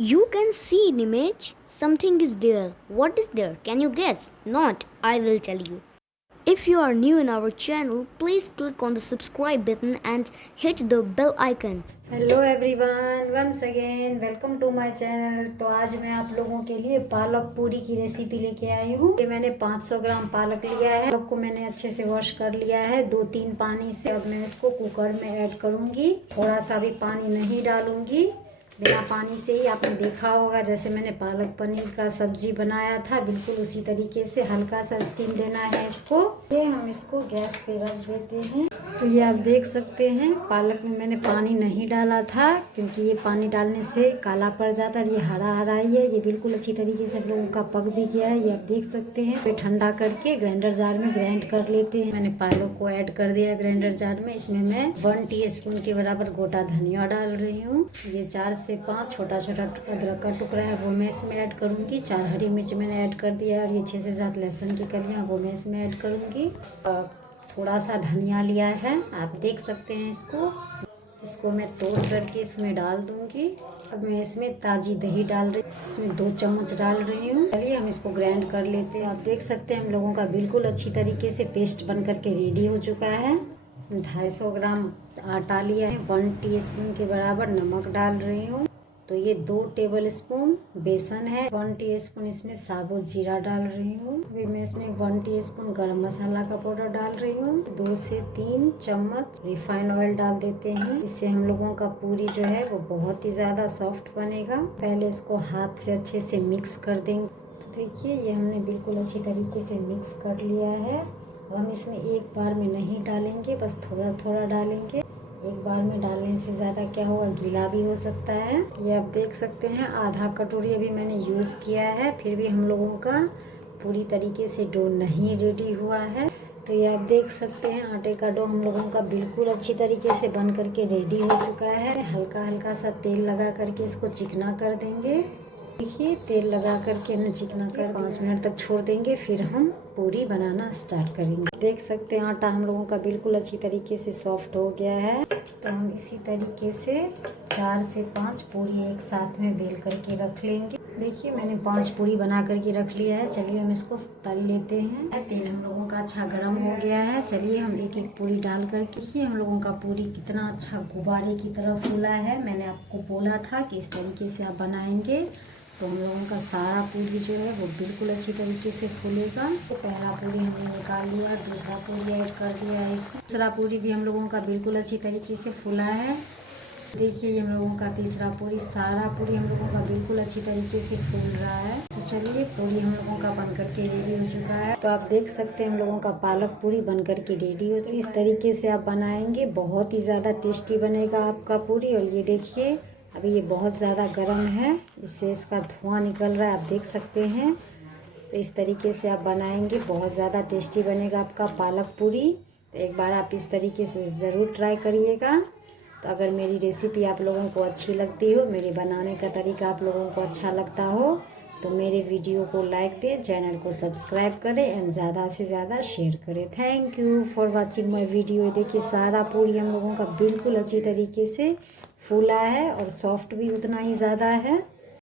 You can see in image something is there. What is there? Can you guess? Not. I will tell you. If you are new in our channel, please click on the subscribe button and hit the bell icon. Hello everyone, once again welcome to my channel. तो आज मैं आप लोगों के लिए पालक पूरी की रेसिपी लेके आई हूँ। ये मैंने 500 ग्राम पालक लिया है। पालक को मैंने अच्छे से वॉश कर लिया है 2-3 पानी से। अब मैं इसको कुकर में ऐड करूँगी। थोड़ा सा भी पानी नहीं डालूंगी, बिना पानी से ही। आपने देखा होगा जैसे मैंने पालक पनीर का सब्जी बनाया था, बिल्कुल उसी तरीके से हल्का सा स्टीम देना है इसको। ये हम इसको गैस पे रख देते हैं। तो ये आप देख सकते हैं पालक में मैंने पानी नहीं डाला था, क्योंकि ये पानी डालने से काला पड़ जाता है। ये हरा हरा ही है। ये बिल्कुल अच्छी तरीके से हम लोगों का पक भी गया है, ये आप देख सकते हैं। फिर ठंडा करके ग्राइंडर जार में ग्राइंड कर लेते हैं। मैंने पालक को ऐड कर दिया ग्राइंडर जार में। इसमें मैं 1 टीस्पून के बराबर गोटा धनिया डाल रही हूँ। ये 4 से 5 छोटा छोटा अदरक का टुकड़ा है, वो मैं इसमें ऐड करूँगी। 4 हरी मिर्च मैंने ऐड कर दिया है, और ये 6 से 7 लहसुन की कलियाँ वो मैं इसमें ऐड करूँगी। थोड़ा सा धनिया लिया है, आप देख सकते हैं इसको मैं तोड़ करके इसमें डाल दूंगी। अब मैं इसमें ताज़ी दही डाल रही हूँ, इसमें 2 चम्मच डाल रही हूँ। चलिए हम इसको ग्राइंड कर लेते हैं। आप देख सकते हैं हम लोगों का बिल्कुल अच्छी तरीके से पेस्ट बन करके रेडी हो चुका है। 250 ग्राम आटा लिया है, 1 टीस्पून के बराबर नमक डाल रही हूँ। तो ये 2 टेबल स्पून बेसन है, 1 टीस्पून इसमें साबुत जीरा डाल रही हूँ। अभी मैं इसमें 1 टीस्पून गरम मसाला का पाउडर डाल रही हूँ। 2 से 3 चम्मच रिफाइंड ऑयल डाल देते हैं। इससे हम लोगों का पूरी जो है वो बहुत ही ज्यादा सॉफ्ट बनेगा। पहले इसको हाथ से अच्छे से मिक्स कर देंगे। देखिए ये हमने बिल्कुल अच्छी तरीके से मिक्स कर लिया है। अब हम इसमें एक बार में नहीं डालेंगे, बस थोड़ा थोड़ा डालेंगे। एक बार में डालने से ज़्यादा क्या होगा, गीला भी हो सकता है। ये आप देख सकते हैं आधा कटोरी अभी मैंने यूज़ किया है, फिर भी हम लोगों का पूरी तरीके से डो नहीं रेडी हुआ है। तो ये आप देख सकते हैं आटे का डो हम लोगों का बिल्कुल अच्छी तरीके से बन करके रेडी हो चुका है। हल्का हल्का सा तेल लगा करके इसको चिकना कर देंगे। देखिए तेल लगा करके हमने चिकना कर 5 मिनट तक छोड़ देंगे, फिर हम पूरी बनाना स्टार्ट करेंगे। देख सकते हैं आटा हम लोगों का बिल्कुल अच्छी तरीके से सॉफ्ट हो गया है। तो हम इसी तरीके से 4 से 5 पूरी एक साथ में बेल करके रख लेंगे। देखिए मैंने 5 पूरी बना करके रख लिया है। चलिए हम इसको तल लेते हैं। तेल हम लोगों का अच्छा गर्म हो गया है। चलिए हम एक एक पूरी डाल करके, देखिए हम लोगों का पूरी कितना अच्छा गुब्बारे की तरह फूला है। मैंने आपको बोला था कि इस तरीके से आप बनाएंगे तो हम लोगों का सारा पूरी जो है वो बिल्कुल अच्छी तरीके से फूलेगा। तो पहला पूरी हमने निकाल लिया, दूसरा पूरी ऐड कर दिया है इसमें। दूसरा पूरी भी हम लोगों का बिल्कुल अच्छी तरीके से फूला है। देखिए ये हम लोगों का तीसरा पूरी, सारा पूरी हम लोगों का बिल्कुल अच्छी तरीके से फूल रहा है। तो चलिए पूरी हम लोगों का बन करके रेडी हो चुका है। तो आप देख सकते हैं हम लोगों का पालक पूरी बन करके रेडी हो चुका है। इस तरीके से आप बनाएंगे, बहुत ही ज़्यादा टेस्टी बनेगा आपका पूरी। और ये देखिए अभी ये बहुत ज़्यादा गर्म है, इससे इसका धुआं निकल रहा है, आप देख सकते हैं। तो इस तरीके से आप बनाएंगे, बहुत ज़्यादा टेस्टी बनेगा आपका पालक पूरी। तो एक बार आप इस तरीके से ज़रूर ट्राई करिएगा। तो अगर मेरी रेसिपी आप लोगों को अच्छी लगती हो, मेरे बनाने का तरीका आप लोगों को अच्छा लगता हो, तो मेरे वीडियो को लाइक दें, चैनल को सब्सक्राइब करें एंड ज़्यादा से ज़्यादा शेयर करें। Thank you for watching my video. देखिए सारा पूरी हम लोगों का बिल्कुल अच्छी तरीके से फूला है और सॉफ्ट भी उतना ही ज़्यादा है।